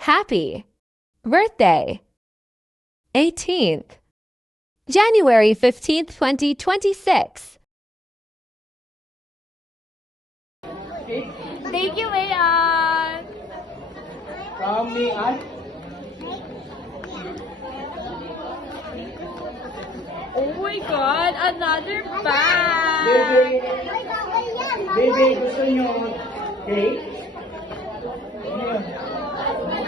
Happy birthday. 18th, January 15th, 2026. Thank you, Mayan. From me at Oh my God, another bag. Baby, gusto nyo cake? Ano yun?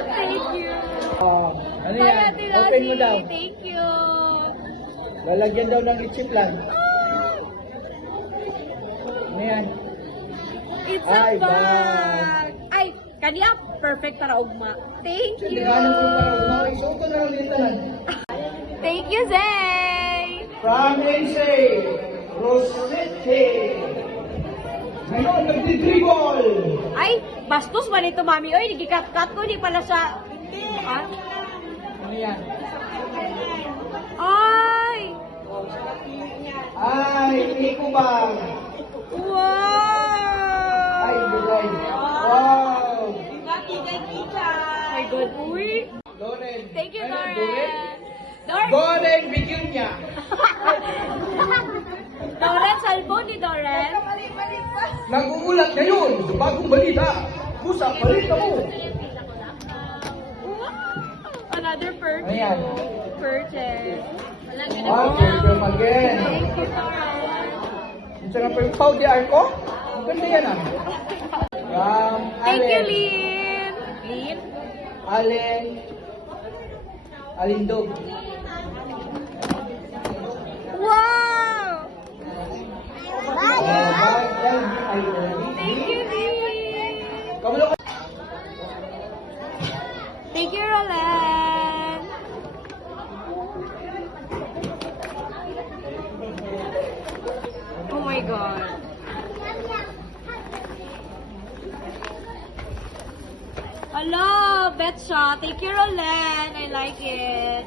Thank you. Oh, ano Hi, yan? Ate Open mo daw. Lottie. Thank you. Lalagyan daw ng ichiplan. Ano yan? It's Ay, a bag. Ay, kaniya perfect para ugma. Thank you. Tingnan ko na mga isuot ko na lang dito lang. Thank you, Zay. From Lindsay, Rosette. Ngayon, nagdi-dribble. Ay, bastos man ito, mami. Oy, nagikat-kat ko. Di pala siya. Ha? Ano yan? Ay! Ay, Nico bag. Wow! Ay, bilay. Wow. My God, uy. Loren. Thank you, Ano, Doren. Doren. Doren, bigyan niya. Doren, cellphone ni Doren. Nagugulat ngayon sa bagong balita. Pusa, balita mo. Another perfume. Ayan. Purchase. Wow, welcome again. Thank you, Doren. Ito na pa yung powder arko. Ang ganda yan ah. From Thank you, Allen. Lynn. Lynn? Allen. Alindog. Wow! Ay, Thank you, Lynn. Kamalo ka. Thank you, Roland. Oh my God. Hello, Betcha. Thank you, Roland. I like it.